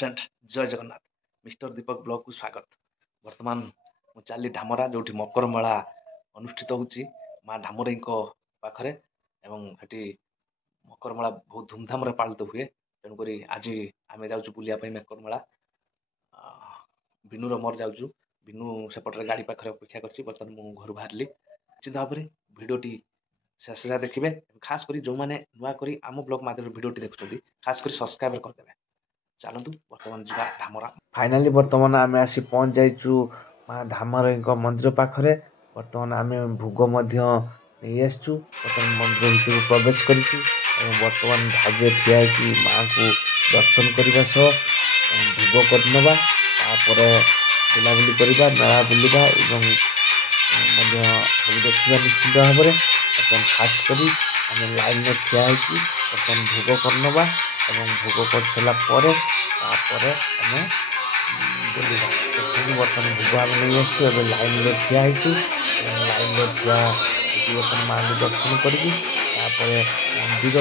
Friend जय Jagannath mister दीपक blog को स्वागत। वर्तमान मु चाली ढामरा जो मकर मेला अनुष्ठित होची माँ ढामरी पाखरे एवं हेटी मकर मेला बहुत धूमधाम रे पालित हुए। तेणुक आज आम जाऊँ बुलिया मकर मेला बिनु मोर जाऊँ बिनु सेपटे गाड़ी पाखे अपेक्षा कर बर्तमान मु घर बाहर निश्चित भाव में भिडटी शेष जा देखिए। खास कर जो मैंने नुआ करी आम ब्लॉग माध्यम भिडटी देखुं खास कर सब्सक्राइब करदे। चलतु बर्तमान जा धामरा फाइनाली बर्तमान आम आसी पहुँच जाइचु माँ धामरी मंदिर पाखरे। बर्तमान आम भोग नहीं आसचु बर्तमान मंदिर भीतर प्रवेश करूँ। बर्तमान भाग्य ठिया माँ को दर्शन करने भोग करनवा बुलाबुली करवा मेला बुलवा सब देखा निश्चित भाव में। बर्तमान खास कर लाइन में ठिया बर्तमान भोग करनवा भोग कर सारा आम बुलवा बर्तमान भोग आम नहीं आसू ए लाइन में ठिया लाइन में ठिया बर्तमान माँ को दर्शन करी मंदिर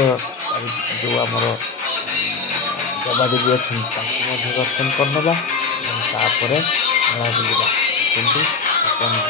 जो आमर देवादेवी अच्छा दर्शन करनवा मेला बुलवा किंतु बर्तमान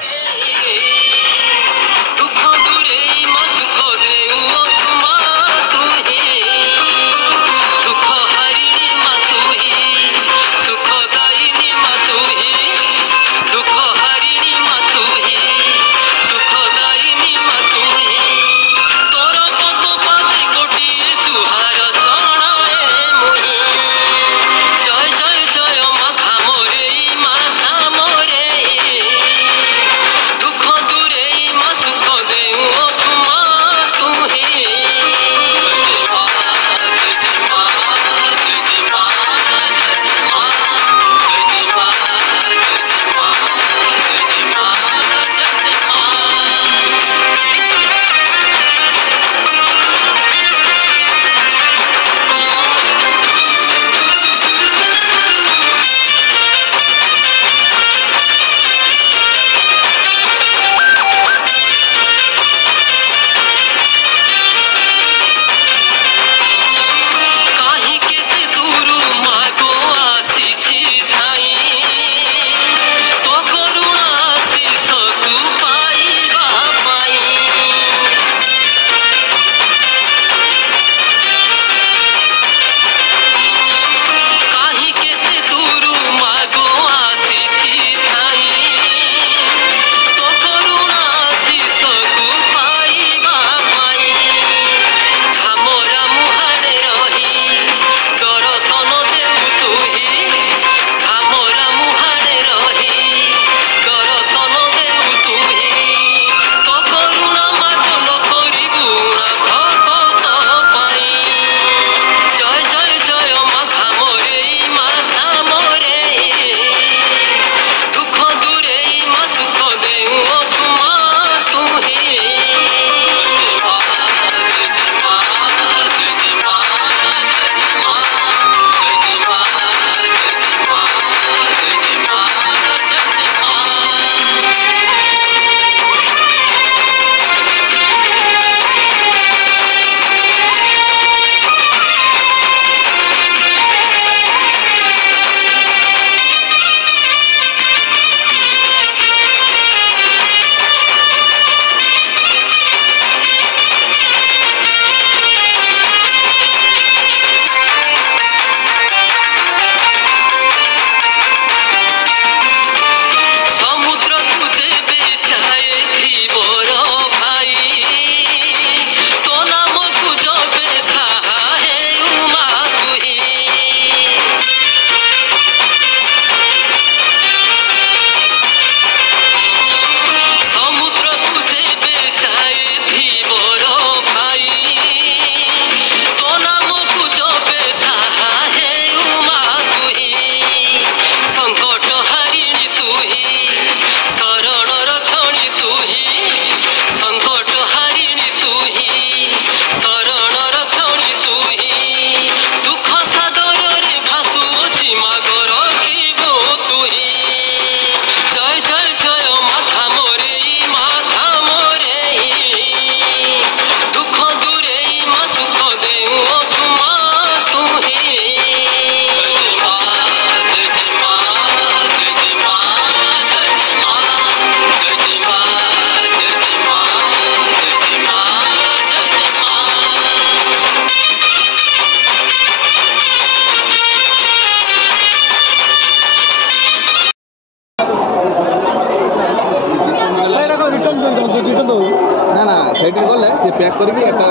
କରିକି ଏଟା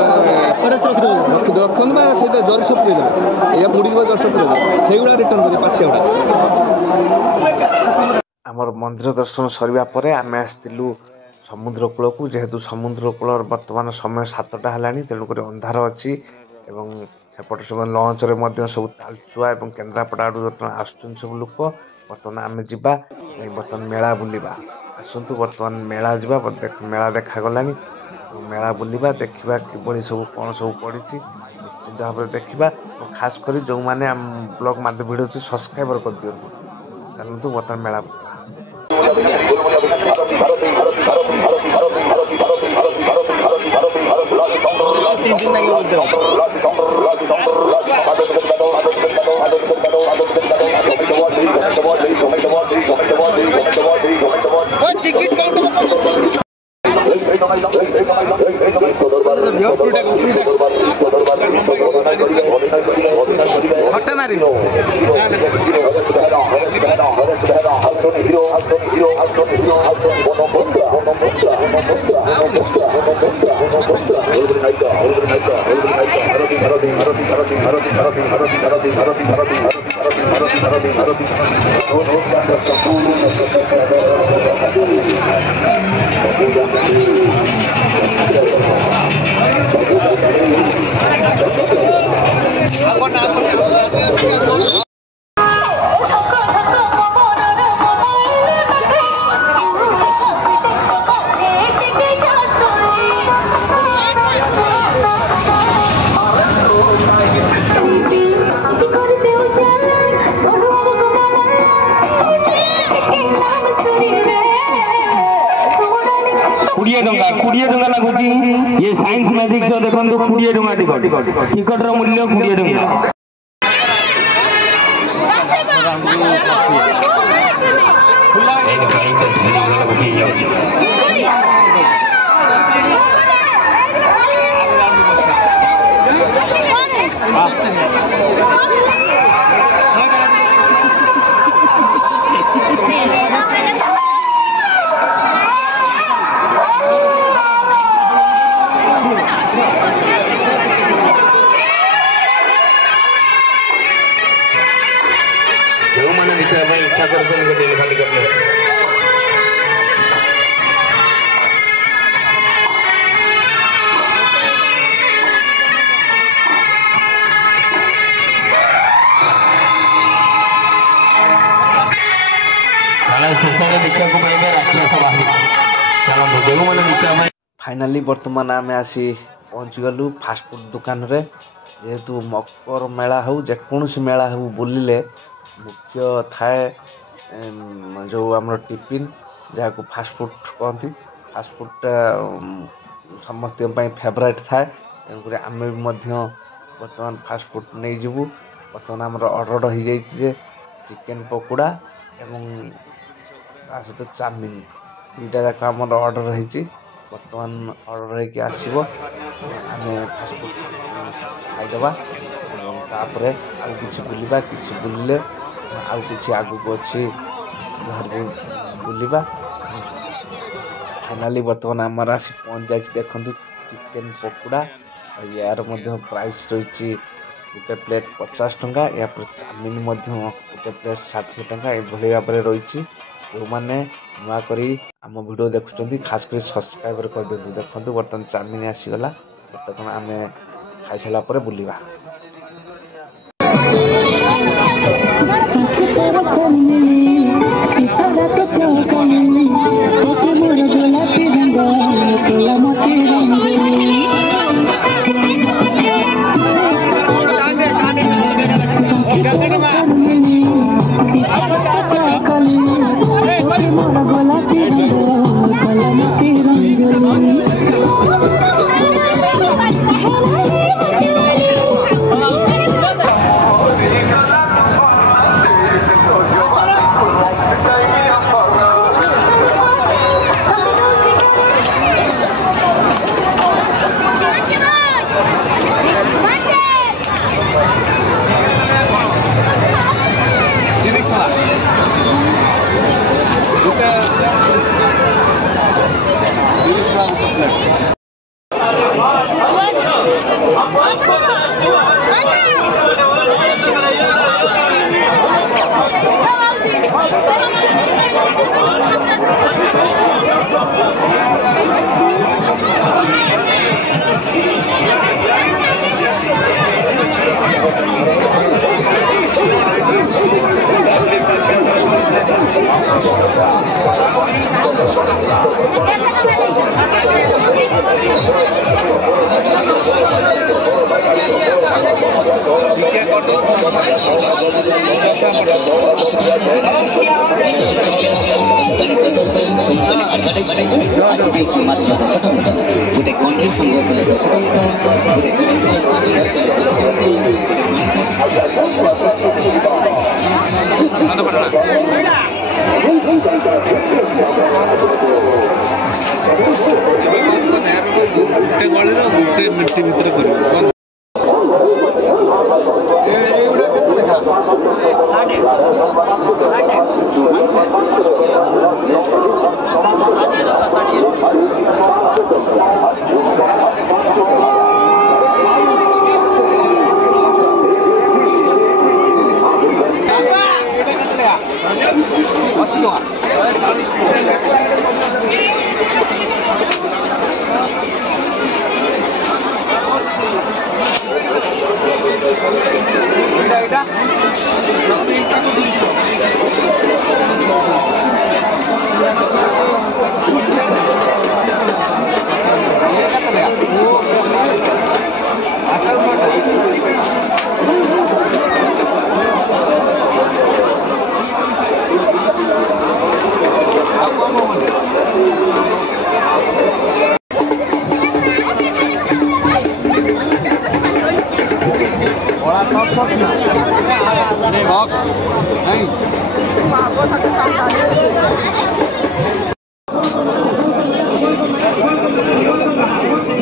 ରଖନ୍ତୁ ବା ସେଇଟା ଜରି ସପୁରି ଦେବେ ଏଇଟା ବୁଡ଼ିଯିବ ଜରି ସପୁରି ଦେବେ ସେଇଗୁଡ଼ା ରିଟର୍ନ କରିବେ ପାଛିଆ ଗୁଡ଼ା। ଆମର ମନ୍ଦିର ଦର୍ଶନ ସରିବା ପରେ ଆମେ ଆସିଥିଲୁ ସମୁଦ୍ର କୂଳକୁ। ଯେହେତୁ ସମୁଦ୍ର କୂଳର ବର୍ତ୍ତମାନ ସମୟ 7ଟା ହେଲାଣି, ତେଣୁକରି ଅନ୍ଧାର ଅଛି ଏବଂ ସେପଟେ ସବୁ ଲଞ୍ଚରେ ମଧ୍ୟ ସବୁ ତାଲଚୁଆ ଏବଂ କେନ୍ଦ୍ରାପଡ଼ା ଆଡ଼ୁ ବର୍ତ୍ତମାନ ଆସୁଛନ୍ତି ସବୁ ଲୋକ। ବର୍ତ୍ତମାନ ଆମେ ଯିବା ଯାଇ ବର୍ତ୍ତମାନ ମେଳା ବୁଲିବା। ଆସନ୍ତୁ ବର୍ତ୍ତମାନ ମେଳା ଯିବା, ମେଳା ଦେଖାଗଲାଣି। ମେଳା ବୁଲିବା, ଦେଖିବା କିଭଳି ସବୁ କ'ଣ ସବୁ ପଡ଼ିଛି ନିଶ୍ଚିନ୍ତ ଭାବରେ ଦେଖିବା। ଏବଂ ଖାସ କରି ଯେଉଁମାନେ ଆମ ବ୍ଲଗ ମାଧ୍ୟମ ଭିଡ଼ିଓ ସବସ୍କ୍ରାଇବର କରିଦିଅନ୍ତୁ। ଚାଲନ୍ତୁ ବର୍ତ୍ତମାନ ମେଳା ବୁଲିବା। कोड़े टंका लगुच ये साइंस मैजिक शो देखो 20 टंका टिकट मूल्य 20 टंका। इच्छा फाइनाली बर्तमान आम आसी पहुँची गलु फास्टफुड दुकान रे। जेहेतु मकर मेला हो जेकोसी मेला हो बुलिले मुख्य थाए जो आम टिफिन जहाँ को फास्टफुड कहती। फास्टफुडटा समस्त फेवरेट थाए, तेणुक आम भी बर्तमान फास्टफुड नहीं जीवु। बर्तमान आम ऑर्डर हो जाइए चिकेन पकोड़ा एवं सहित चाउमिन दुईटा जाक आम ऑर्डर होती। बर्तमान ऑर्डर होगी आसो आम फास्टफुड खाईदबा तापर आउ कि बुलवा कि बुलिले आउ कि आगू अच्छी बुलवा। फाइनाली बर्तमान आमर आसी पहुँच जाए देखु चिकेन पकोड़ा यार प्राइस रही गोटे प्लेट 50 टंका, या चाउमिन गोटे प्लेट 60 टंका ये भाव में रही। जो मैंने नुआ करी आम वीडियो देखुं खास कर सब्सक्राइब कर दिखाँ। देखो बर्तमान चाउमिन आसीगला, बर्तमान आम खाई सारा पर बुलवा। ଗୋଟେ ଗଳିର ଗୋଟେ ମିନିଟ୍ ଭିତରେ କରିବ।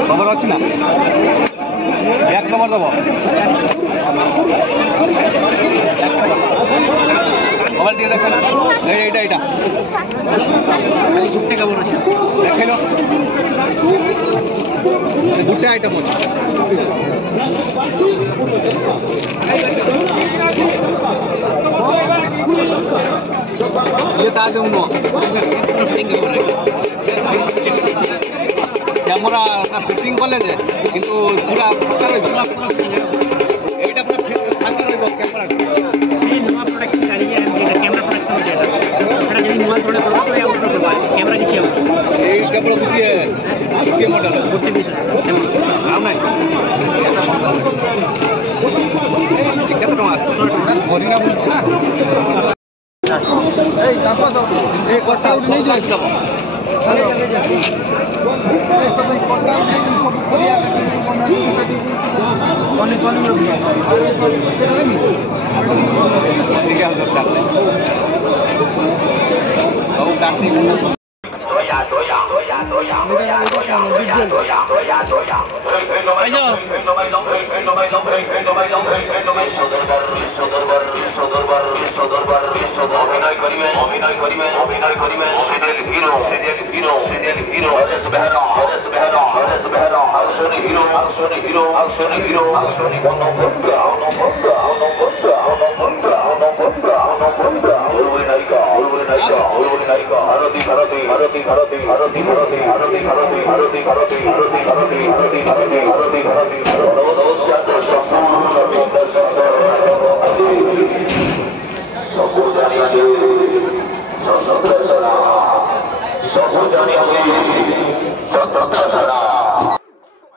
खबर अच्छी ना एक नंबर दब मोबाइल टे देख এইটা गुटे खबर अच्छे देख गुटे आइटम ये ताजे कैमरा फिटिंग कले किंतु पूरा फांका रहा पूरा फांका कैमरा नुआ प्रोडक्शन कैमरा प्रोडक्शन नुआ थोड़े कैमरा किसी केवल गोटे मॉडल गोटे पीस आम ना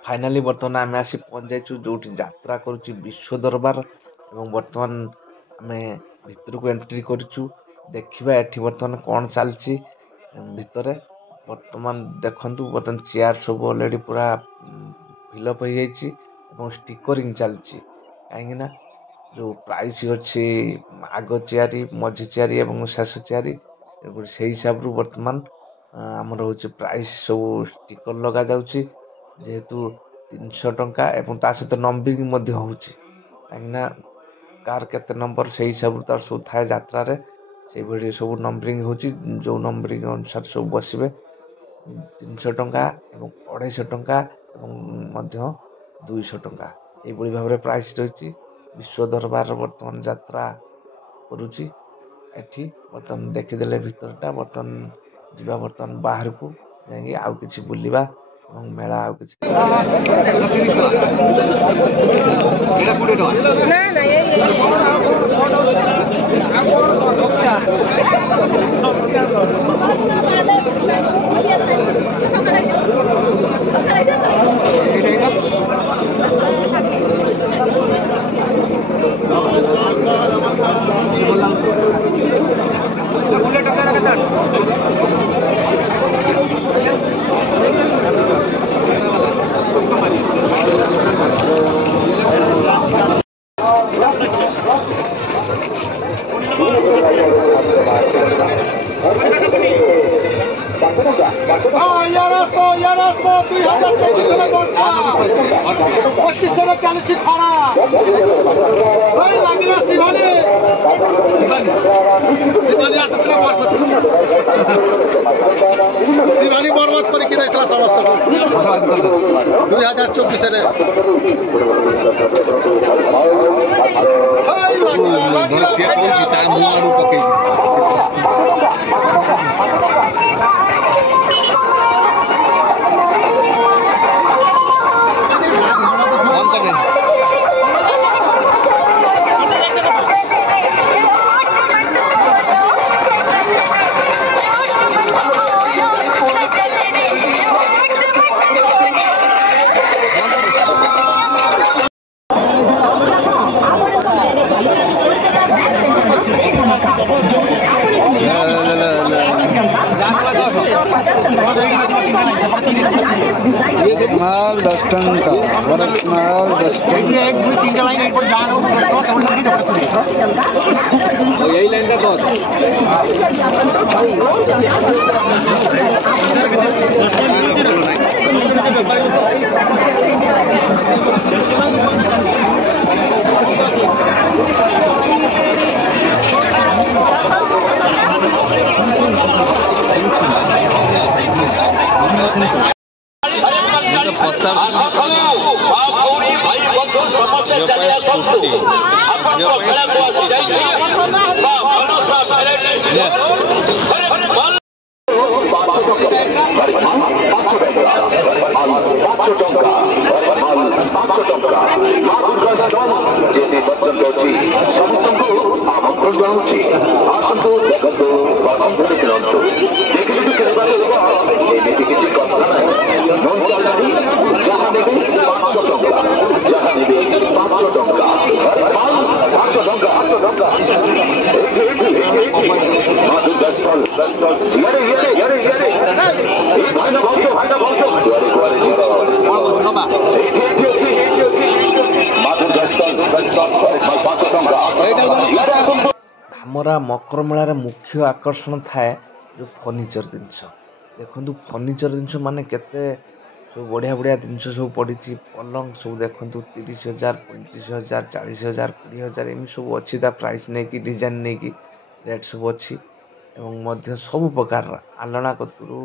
फाइनाली बर्तमान आम आसी पहुँच जाइछु जो यात्रा करुच्ची विश्व दरबार एवं बर्तमान आम भितर को एंट्री करूँ देखा एठी बर्तमान कौन चलती भितर बर्तमान देखु बर्तमान चेयर सब ऑलरेडी पूरा फिलअप हो जाइए स्टिकरिंग चलती कहीं जो प्राइस अच्छी आग चेयारी मझी चेयारी और शेष चेयारी से हिसाब रू बर्तमान आमर हूँ प्राइस सब स्टिकर लगा जाउची जेहेतु 300 टंका एवं ता सहित नंबरिंग कहीं कार केते नंबर से हिसाब तार सब थाए यात्रा रे से भली सब नंबरिंग होची जो नंबरिंग अनुसार सब बसबे 300 टंका एवं 250 टंका एवं 200 टंका ये भाव में प्राइस रही विश्व दरबार बर्तमान यात्रा करुच्ची एठी बर्तमान देखीदे भितरटा बर्तमान जीवा बर्तमान बाहर को जाएंगे आउ किछि बुलिबा और मेला आउ किछि ପଚିଶରେ ଚାଲିଛି ଖରା ଲାଗିଲା ଶିବାନୀ ଆସିଥିଲା ବର୍ଷ ଶିବାନୀ ବର୍ବାଦ କରିକି ଦେଇଥିଲା ସମସ୍ତଙ୍କୁ 2024ରେ माल 10 टंका माल 10 टंका यही लाइन का बहुत धामरा मकर मेलार मुख्य आकर्षण थाए जो फर्निचर जिनस देखु फर्निचर जिनस माने केते सब बढ़िया बढ़िया जिनस सब पड़ी पलंग सब देखु 30,000 35,000 40,000 20,000 एम सब अच्छी प्राइस नहीं कि डिजाइन नहीं कि रेट सब अच्छी एवं सब प्रकार आलना कतरू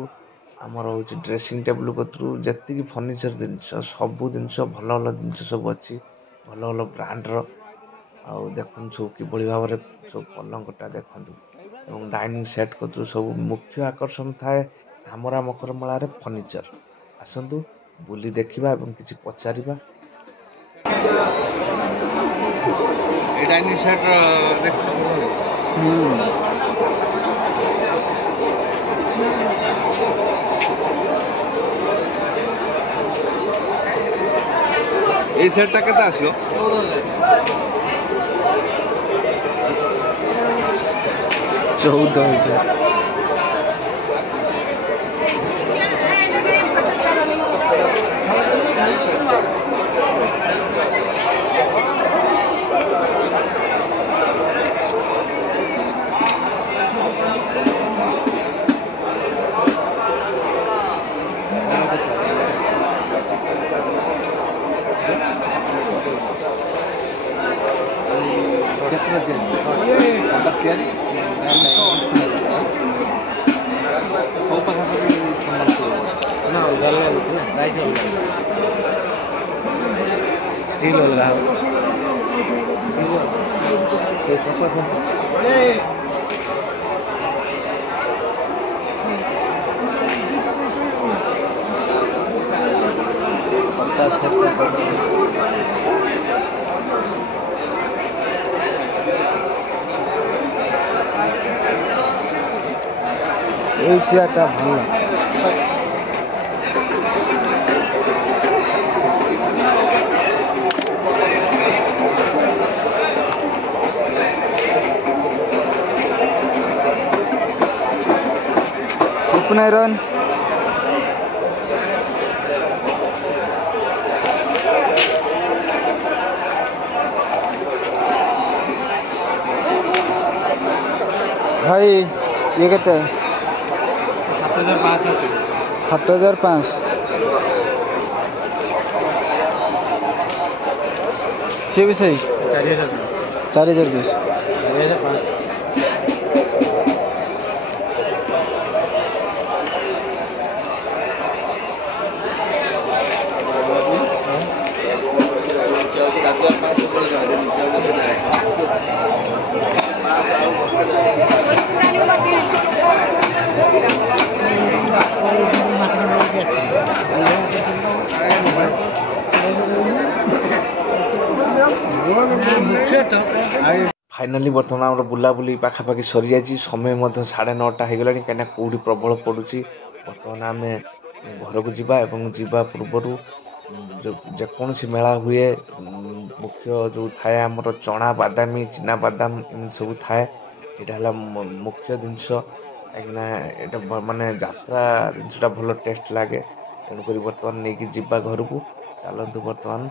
आमर हूँ ड्रेसिंग टेबुल कतरू जी फर्निचर जिनस सब जिनस भल भल जिनस सब अच्छी भल भल ब्रांडर आउ देखु सब किभली भाव में सब पलंगटा देखु डाइनिंग सेट कतरू सब मुख्य आकर्षण थाए धामरा मकर मेलार फर्निचर आसतु बुली देखा और किसी पचारिबा डाइनिंग सेट এই সেটটা কেতে আসলো 14,000 स्टील अलगा এই চেয়ারটা ভালো open iron भाई ये कहते हैं 7,500 7,500 ସିଏ ବି ସେଇ 4000 ପିସ୍। फाइनाली बर्तमान आम बुलाबुली पाखापाखि सरी जाइए समय 9:30 हो गलानी कहीं कौटी प्रबल पड़ुची बर्तमान आम घर को जीवा एवं जीवा पूर्वर जेकोसी मेला हुए मुख्य जो थाए आमर चना बादामी चिना बादाम सब थाए यहाँ मुख्य जिनस कहीं माने यात्रा जिनसा भल टेस्ट लगे तेणुक बर्तमान नहीं कि जीवा घर को चलतु बर्तमान